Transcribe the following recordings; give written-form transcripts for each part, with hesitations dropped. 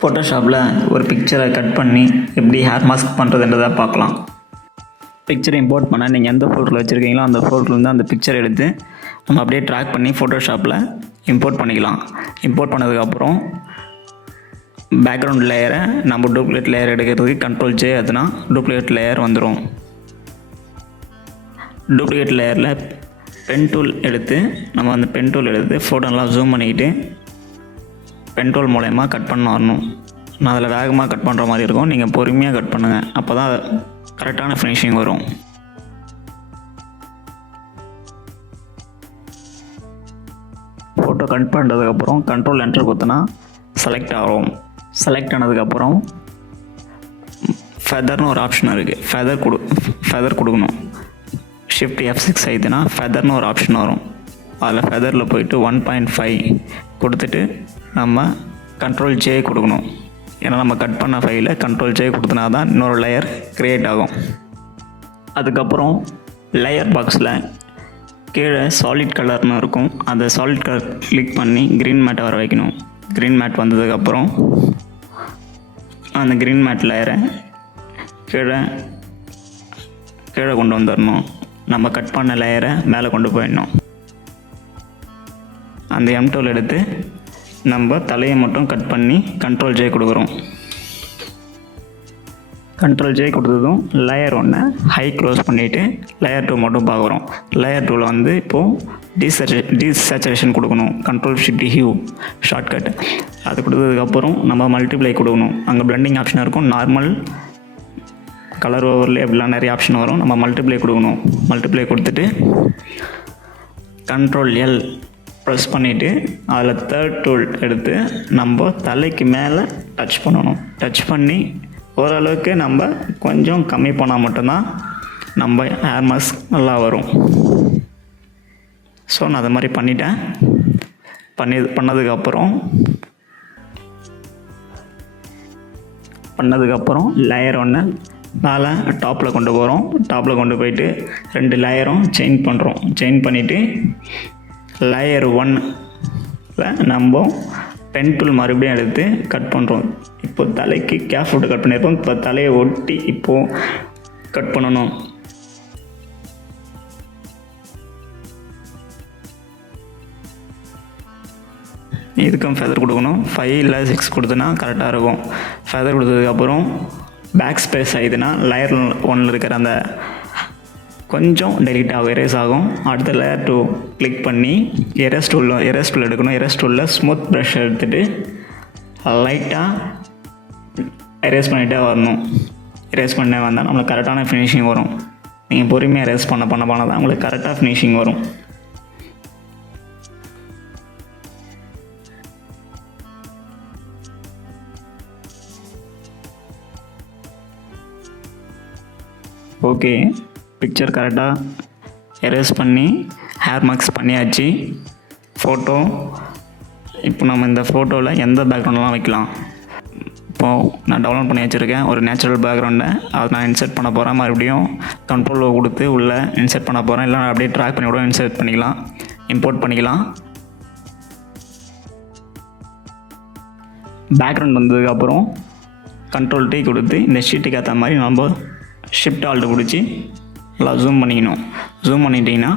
ஃபோட்டோஷாப்பில் ஒரு பிக்சரை கட் பண்ணி எப்படி ஹேர் மாஸ்க் பண்ணுறதுன்றதை பார்க்கலாம். பிக்சரை இம்போர்ட் பண்ண நீங்கள் எந்த ஃபோட்டோவில் வச்சுருக்கீங்களோ அந்த ஃபோட்டோலேருந்து அந்த பிக்சர் எடுத்து நம்ம அப்படியே ட்ராக் பண்ணி ஃபோட்டோஷாப்பில் இம்போர்ட் பண்ணிக்கலாம். இம்போர்ட் பண்ணதுக்கப்புறம் பேக்ரவுண்ட் லேயரை நம்ம டூப்ளிகேட் லேயர் எடுக்கிறதுக்கு Ctrl+J அதுனா டூப்ளிகேட் லேயர் வந்துடும். டூப்ளிகேட் லேயரில் பென் டூல் எடுத்து நம்ம அந்த பென் டூல் எடுத்து ஃபோட்டோலாம் ஜூம் பண்ணிக்கிட்டு பென் டூல் மூலயமா கட் பண்ண வரணும். நான் அதில் வேகமாக கட் பண்ணுற மாதிரி இருக்கும், நீங்கள் பொறுமையாக கட் பண்ணுங்கள், அப்போ தான் கரெக்டான ஃபினிஷிங் வரும். ஃபோட்டோ கட் பண்ணுறதுக்கப்புறம் Ctrl+Enter கொடுத்தனா செலக்ட் ஆகும். செலக்ட் ஆனதுக்கப்புறம் ஃபெதர்னு ஒரு ஆப்ஷன் இருக்குது, ஃபெதர் கொடுக்கணும். Shift F6 ஆகிதுன்னா ஃபெதர்னு ஒரு ஆப்ஷன் வரும். அதில் ஃபெதரில் போய்ட்டு 1.5 கொடுத்துட்டு நம்ம Ctrl+J கொடுக்கணும். ஏன்னா நம்ம கட் பண்ண ஃபைலை Ctrl+J கொடுத்தனா தான் இன்னொரு லேயர் க்ரியேட் ஆகும். அதுக்கப்புறம் லேயர் பாக்ஸில் கீழே சாலிட் கலர்னு இருக்கும், அந்த சாலிட் கலர் கிளிக் பண்ணி க்ரீன் மேட்டை வர வைக்கணும். க்ரீன் மேட் வந்ததுக்கப்புறம் அந்த க்ரீன் மேட் லேயரை கீழே கொண்டு வந்துடணும். நம்ம கட் பண்ண லேயரை மேலே கொண்டு போயிடணும். அந்த M டூல் எடுத்து நம்ம தலையை மட்டும் கட் பண்ணி Ctrl+J கொடுக்குறோம். Ctrl+J கொடுத்ததும் லேயர் 1 ஹை க்ளோஸ் பண்ணிவிட்டு லேயர் 2 மட்டும் பார்க்குறோம். லேயர் 2ல் வந்து இப்போது டீசேச்சுரேஷன் கொடுக்கணும். Ctrl+Shift+U ஷார்ட்கட் அது கொடுத்ததுக்கப்புறம் நம்ம மல்டிப்ளை கொடுக்கணும். அங்கே பிளெண்டிங் ஆப்ஷன் இருக்கும், நார்மல் கலர் ஓவர்லே அப்படிலாம் நிறைய ஆப்ஷன் வரும். நம்ம மல்டிப்ளை கொடுக்கணும். மல்டிப்ளை கொடுத்துட்டு Ctrl+L ப்ரெஸ் பண்ணிவிட்டு அதில் தேர்ட் டூல் எடுத்து நம்ம தலைக்கு மேலே டச் பண்ணணும். டச் பண்ணி ஓரளவுக்கு நம்ம கொஞ்சம் கம்மி பண்ணால் மட்டும்தான் நம்ம ஹேர் மாஸ்க் நல்லா வரும். ஸோ நான் அது மாதிரி பண்ணதுக்கப்புறம் லேயர் 1 மேலே டாப்பில் கொண்டு போகிறோம். டாப்பில் கொண்டு போயிட்டு 2 லேயரும் செயின் பண்ணுறோம். செயின் பண்ணிவிட்டு லேயர் 1ல் நம்ம பென் டூல் மறுபடியும் எடுத்து கட் பண்ணுறோம். இப்போது தலைக்கு கேப் விட்டு கட் பண்ணியிருப்போம். இப்போ தலையை ஒட்டி இப்போது கட் பண்ணணும். இதுக்கும் ஃபெதர் கொடுக்கணும். 5 இல்லை 6 கொடுத்தனா கரெக்டாக இருக்கும். ஃபெதர் கொடுத்ததுக்கப்புறம் பேக் ஸ்பேஸ் ஆகிதுன்னா லேயர் 1ல் இருக்கிற அந்த கொஞ்சம் டெலிட் ஆகும், எரேஸ் ஆகும். அடுத்த லேயர் 2 கிளிக் பண்ணி எரேஸ் டூல் எடுக்கணும். எரேஸ் டூலில் ஸ்மூத் ப்ரஷ் எடுத்துகிட்டு லைட்டாக எரேஸ் பண்ணிகிட்டே வரணும். எரேஸ் பண்ணே வந்தால் நம்மளுக்கு கரெக்டான ஃபினிஷிங் வரும். நீங்கள் பொறுமையாக எரேஸ் பண்ண தான் உங்களுக்கு கரெக்டாக ஃபினிஷிங் வரும். ஓகே, பிக்சர் கரெக்டாக எரேஸ் பண்ணி ஹேர் மார்க்ஸ் பண்ணியாச்சு. ஃபோட்டோ இப்போ நம்ம இந்த ஃபோட்டோவில் எந்த பேக்ரவுண்டெலாம் வைக்கலாம். இப்போது நான் டவுன்லோட் பண்ணி வச்சுருக்கேன் ஒரு நேச்சுரல் பேக்ரவுண்டை. அதை நான் இன்சர்ட் பண்ண போகிறேன். மறுபடியும் Ctrl கொடுத்து உள்ளே இன்சர்ட் பண்ண போகிறேன். இல்லை நான் அப்படியே ட்ராக் பண்ணி கூட இன்சர்ட் பண்ணிக்கலாம், இம்போர்ட் பண்ணிக்கலாம். பேக்ரவுண்ட் வந்ததுக்கப்புறம் Ctrl+T கொடுத்து இந்த ஷீட்டுக்கு ஏற்ற மாதிரி நம்ம Shift+Alt பிடிச்சி நல்லா ஜூம் பண்ணிக்கணும். ஜூம் பண்ணிட்டிங்கன்னா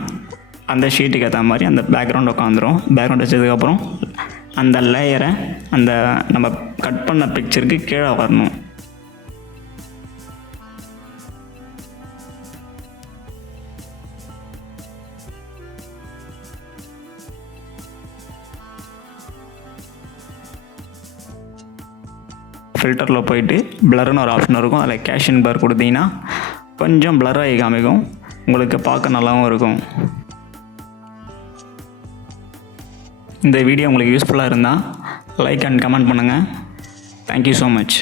அந்த ஷீட்டுக்கு ஏற்ற மாதிரி அந்த பேக்ரவுண்ட் உட்காந்துரும். பேக்ரவுண்ட் வச்சதுக்கப்புறம் அந்த லேயரை அந்த நம்ம கட் பண்ண பிக்சருக்கு கீழே வரணும். ஃபில்டரில் போயிட்டு பிளர்னு ஒரு ஆப்ஷன் இருக்கும், அதில் கேஷன் பார் கொடுத்தீங்கன்னா கொஞ்சம் பிளர் ஆகி காமிக்கும், உங்களுக்கு பார்க்க நல்லாவும் இருக்கும். இந்த வீடியோ உங்களுக்கு யூஸ்ஃபுல்லாக இருந்தால் லைக் அண்ட் கமெண்ட் பண்ணுங்கள். Thank you so much.